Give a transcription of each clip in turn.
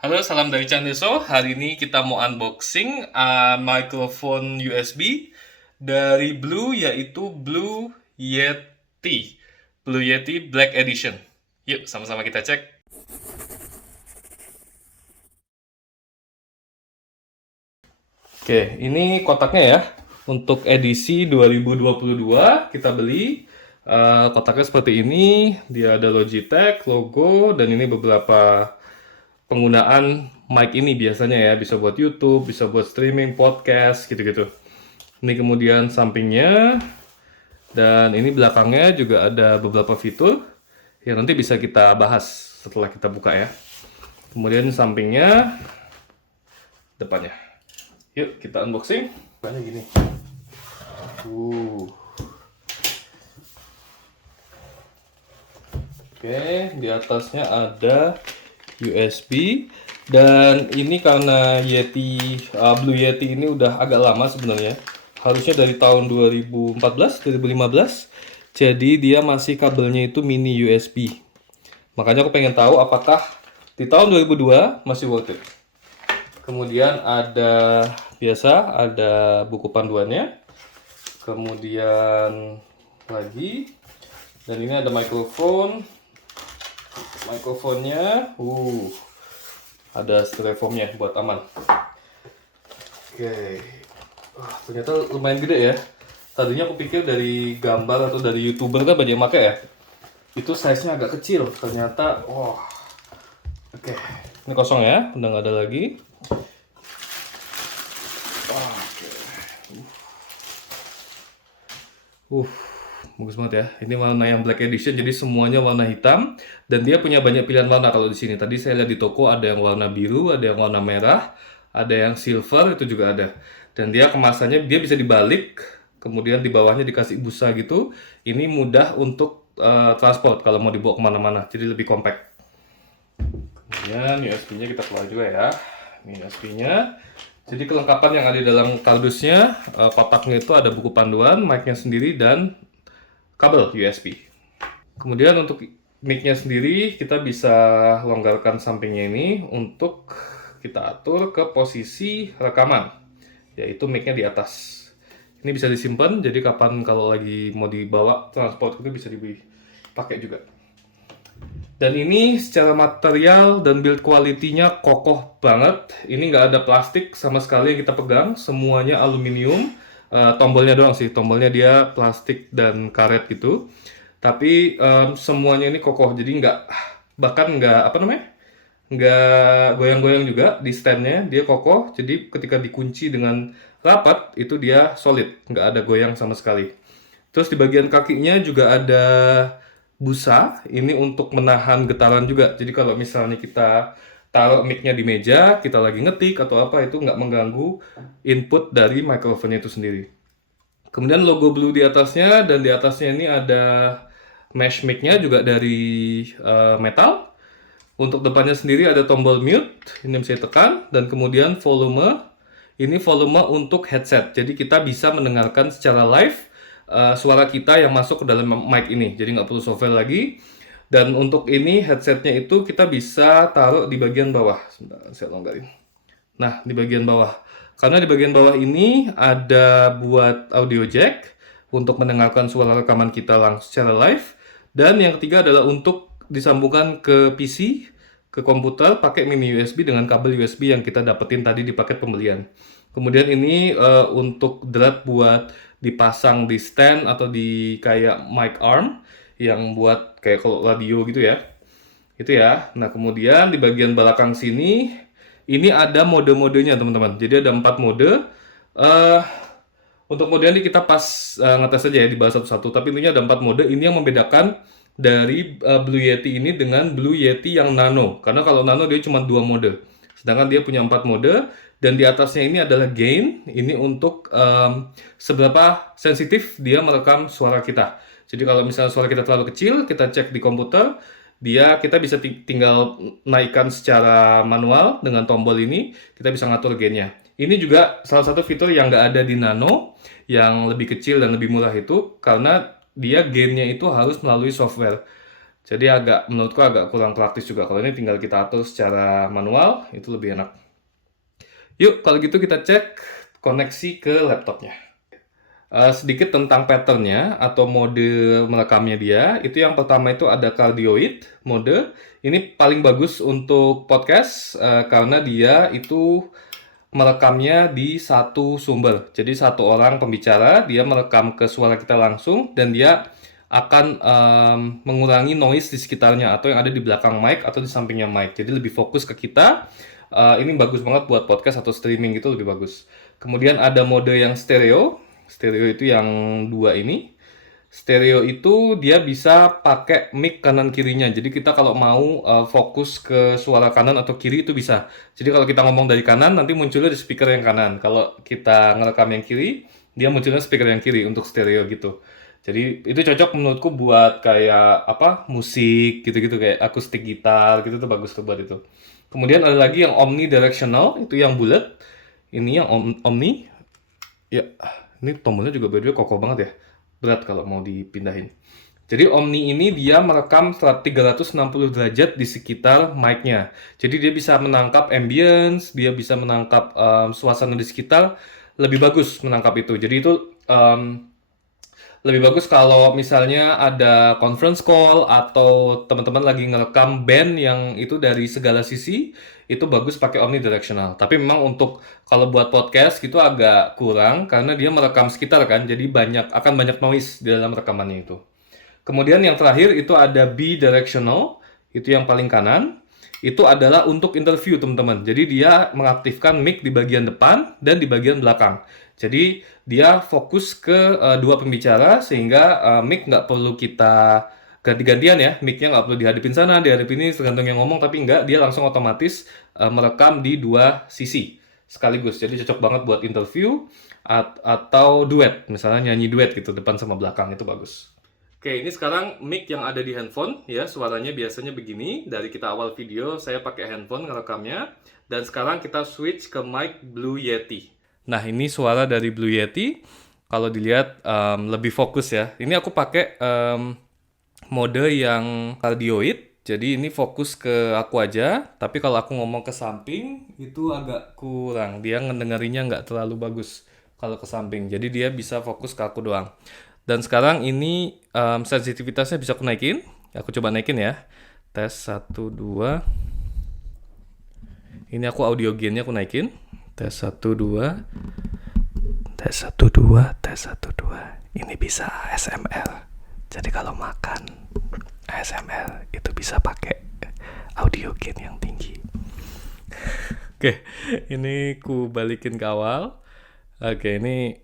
Halo, salam dari Candeso. Hari ini kita mau unboxing microphone USB dari Blue, yaitu Blue Yeti. Blue Yeti Black Edition. Yuk, sama-sama kita cek. Oke, ini kotaknya ya. Untuk edisi 2022 kita beli. Kotaknya seperti ini. Dia ada Logitech, logo, dan ini beberapa penggunaan mic ini biasanya ya, bisa buat YouTube, bisa buat streaming, podcast, gitu-gitu. Ini kemudian sampingnya, dan ini belakangnya juga ada beberapa fitur yang nanti bisa kita bahas setelah kita buka ya. Kemudian sampingnya, depannya. Yuk kita unboxing. Banyak gini. Oke, di atasnya ada USB, dan ini karena Blue Yeti ini udah agak lama sebenarnya. Harusnya dari tahun 2014, 2015. Jadi dia masih kabelnya itu mini USB. Makanya aku pengen tahu apakah di tahun 2002 masih worth it. Kemudian ada buku panduannya. Kemudian lagi, dan ini ada mikrofonnya, ada styrofoamnya buat aman. Oke, ternyata lumayan gede ya. Tadinya aku pikir dari gambar atau dari YouTuber kan banyak yang pakai ya. Itu size-nya agak kecil, ternyata oke. Ini kosong ya, udah nggak ada lagi. Bagus banget ya. Ini warna yang Black Edition, jadi semuanya warna hitam. Dan dia punya banyak pilihan warna kalau di sini. Tadi saya lihat di toko ada yang warna biru, ada yang warna merah, ada yang silver, itu juga ada. Dan dia kemasannya, dia bisa dibalik, kemudian di bawahnya dikasih busa gitu. Ini mudah untuk transport kalau mau dibawa kemana-mana, jadi lebih compact. Kemudian USB-nya kita keluar juga ya. Ini USB-nya. Jadi kelengkapan yang ada di dalam kardusnya, kotaknya itu ada buku panduan, mic-nya sendiri, dan kabel USB. Kemudian untuk mic-nya sendiri, kita bisa longgarkan sampingnya ini untuk kita atur ke posisi rekaman, yaitu mic-nya di atas. Ini bisa disimpan, jadi kapan kalau lagi mau dibawa transport itu bisa dipakai juga. Dan ini secara material dan build quality-nya kokoh banget. Ini nggak ada plastik sama sekali yang kita pegang, semuanya aluminium. Tombolnya doang sih, tombolnya dia plastik dan karet gitu. Tapi semuanya ini kokoh, jadi bahkan nggak goyang-goyang juga di standnya. Dia kokoh, jadi ketika dikunci dengan rapat itu dia solid, nggak ada goyang sama sekali. Terus di bagian kakinya juga ada busa, ini untuk menahan getaran juga. Jadi kalau misalnya kita taruh mic-nya di meja, kita lagi ngetik atau apa, itu nggak mengganggu input dari microphone itu sendiri. Kemudian logo Blue di atasnya, dan di atasnya ini ada mesh mic-nya juga dari metal. Untuk depannya sendiri ada tombol mute, ini bisa tekan, dan kemudian volume. Ini volume untuk headset, jadi kita bisa mendengarkan secara live suara kita yang masuk ke dalam mic ini, jadi nggak perlu software lagi. Dan untuk ini headsetnya itu kita bisa taruh di bagian bawah. Sebentar, saya longgarin. Nah, di bagian bawah. Karena di bagian bawah ini ada buat audio jack untuk mendengarkan suara rekaman kita langsung secara live. Dan yang ketiga adalah untuk disambungkan ke PC, ke komputer pakai mini USB dengan kabel USB yang kita dapetin tadi di paket pembelian. Kemudian ini untuk drat buat dipasang di stand atau di kayak mic arm yang buat kayak kalau radio gitu ya. Itu ya. Nah, kemudian di bagian belakang sini ini ada mode-modenya teman-teman. Jadi ada 4 mode. Eh untuk mode ini kita pas ngetes aja ya, dibahas satu-satu. Tapi intinya ada 4 mode. Ini yang membedakan dari Blue Yeti ini dengan Blue Yeti yang Nano. Karena kalau Nano dia cuma 2 mode. Sedangkan dia punya 4 mode. Dan di atasnya ini adalah gain. Ini untuk seberapa sensitif dia merekam suara kita. Jadi kalau misalnya suara kita terlalu kecil, kita cek di komputer, kita bisa tinggal naikkan secara manual dengan tombol ini, kita bisa ngatur gainnya. Ini juga salah satu fitur yang nggak ada di Nano, yang lebih kecil dan lebih murah itu, karena dia gainnya itu harus melalui software. Jadi menurutku agak kurang praktis juga. Kalau ini tinggal kita atur secara manual, itu lebih enak. Yuk, kalau gitu kita cek koneksi ke laptopnya. Sedikit tentang patternnya atau mode merekamnya dia. Itu yang pertama itu ada cardioid mode. Ini paling bagus untuk podcast karena dia itu merekamnya di satu sumber. Jadi satu orang pembicara, dia merekam ke suara kita langsung dan dia akan mengurangi noise di sekitarnya atau yang ada di belakang mic atau di sampingnya mic. Jadi lebih fokus ke kita. Ini bagus banget buat podcast atau streaming, itu lebih bagus. Kemudian ada mode yang stereo. Stereo itu yang dua ini. Stereo itu dia bisa pakai mic kanan kirinya. Jadi kita kalau mau fokus ke suara kanan atau kiri itu bisa. Jadi kalau kita ngomong dari kanan nanti munculnya di speaker yang kanan. Kalau kita ngerekam yang kiri, dia munculnya speaker yang kiri untuk stereo gitu. Jadi itu cocok menurutku buat kayak apa? Musik gitu-gitu kayak akustik gitar gitu tuh bagus tuh buat itu. Kemudian ada lagi yang omnidirectional, itu yang bulat. Ini yang omni. Ya, ini tombolnya juga beda kokoh banget ya. Berat kalau mau dipindahin. Jadi Omni ini dia merekam 360 derajat di sekitar mic-nya. Jadi dia bisa menangkap ambience, dia bisa menangkap suasana di sekitar, lebih bagus menangkap itu. Jadi itu lebih bagus kalau misalnya ada conference call atau teman-teman lagi ngerekam band yang itu dari segala sisi, itu bagus pakai omnidirectional. Tapi memang untuk kalau buat podcast gitu agak kurang karena dia merekam sekitar kan, jadi akan banyak noise di dalam rekamannya itu. Kemudian yang terakhir itu ada bidirectional, itu yang paling kanan. Itu adalah untuk interview teman-teman. Jadi dia mengaktifkan mic di bagian depan dan di bagian belakang. Jadi dia fokus ke dua pembicara sehingga mic nggak perlu kita ganti-gantian ya. Mic-nya nggak perlu dihadapin sana, dihadapin ini tergantung yang ngomong, tapi nggak, dia langsung otomatis merekam di dua sisi sekaligus. Jadi cocok banget buat interview atau duet, misalnya nyanyi duet gitu depan sama belakang, itu bagus. Oke, ini sekarang mic yang ada di handphone ya, suaranya biasanya begini. Dari kita awal video saya pakai handphone ngerekamnya, dan sekarang kita switch ke mic Blue Yeti. Nah, ini suara dari Blue Yeti. Kalau dilihat lebih fokus ya. Ini aku pakai mode yang cardioid. Jadi ini fokus ke aku aja, tapi kalau aku ngomong ke samping itu agak kurang. Dia ngedengerinnya nggak terlalu bagus kalau ke samping. Jadi dia bisa fokus ke aku doang. Dan sekarang ini sensitivitasnya bisa aku naikin. Aku coba naikin ya. Tes 1, 2. Ini aku audio gainnya aku naikin. Tes 1, 2. Tes 1, 2. Tes 1, 2. Ini bisa ASMR. Jadi kalau makan ASMR itu bisa pakai audio gain yang tinggi. Oke, ini ku balikin ke awal. Oke, ini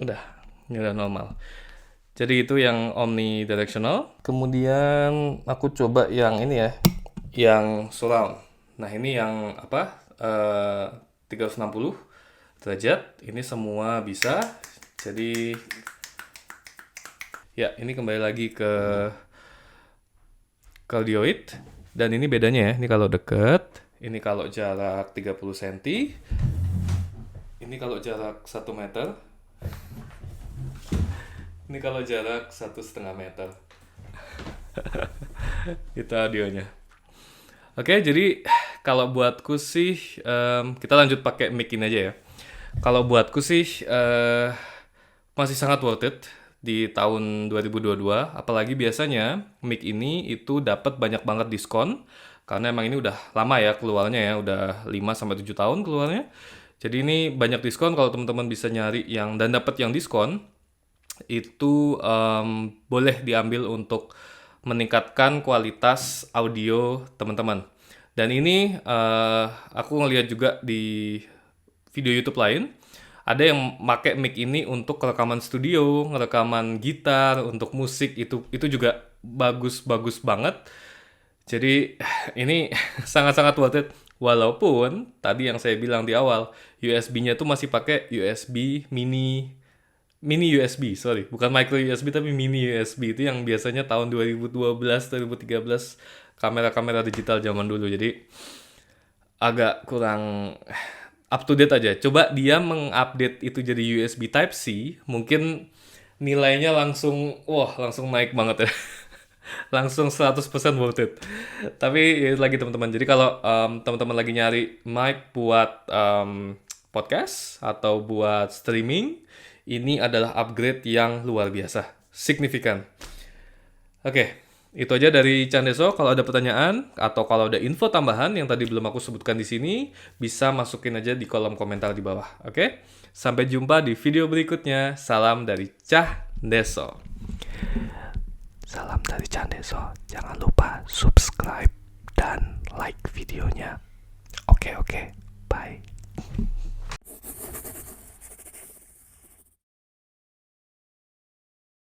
udah normal. Jadi itu yang omnidirectional. Kemudian aku coba yang ini ya, yang surround. Nah ini yang apa? 360 derajat. Ini semua bisa. Jadi ya ini kembali lagi ke cardioid. Dan ini bedanya ya. Ini kalau deket, ini kalau jarak 30 cm, ini kalau jarak 1 meter. Ini kalau jarak 1,5 meter. Itu audionya. Oke, jadi kalau buatku sih kita lanjut pakai mic ini aja ya. Kalau buatku sih masih sangat worth it di tahun 2022. Apalagi biasanya mic ini itu dapat banyak banget diskon. Karena emang ini udah lama ya keluarnya ya, udah 5-7 tahun keluarnya. Jadi ini banyak diskon, kalau teman-teman bisa nyari dan dapat yang diskon, itu boleh diambil untuk meningkatkan kualitas audio teman-teman. Dan ini aku ngelihat juga di video YouTube lain, ada yang pakai mic ini untuk rekaman studio, rekaman gitar, untuk musik, itu juga bagus banget. Jadi ini sangat-sangat worth it. Walaupun tadi yang saya bilang di awal, USB-nya tuh masih pakai USB mini USB, sorry. Bukan micro USB tapi mini USB. Itu yang biasanya tahun 2012, 2013 kamera-kamera digital zaman dulu. Jadi agak kurang up to date aja. Coba dia mengupdate itu jadi USB Type-C, mungkin nilainya langsung naik banget ya. Langsung 100% worth it. Tapi ya itu lagi teman-teman. Jadi kalau teman-teman lagi nyari mic buat podcast atau buat streaming, ini adalah upgrade yang luar biasa, signifikan. Oke, itu aja dari Candeso. Kalau ada pertanyaan atau kalau ada info tambahan yang tadi belum aku sebutkan di sini, bisa masukin aja di kolom komentar di bawah. Oke? Sampai jumpa di video berikutnya. Salam dari Cah Deso. Salam dari Cah Deso. Jangan lupa subscribe.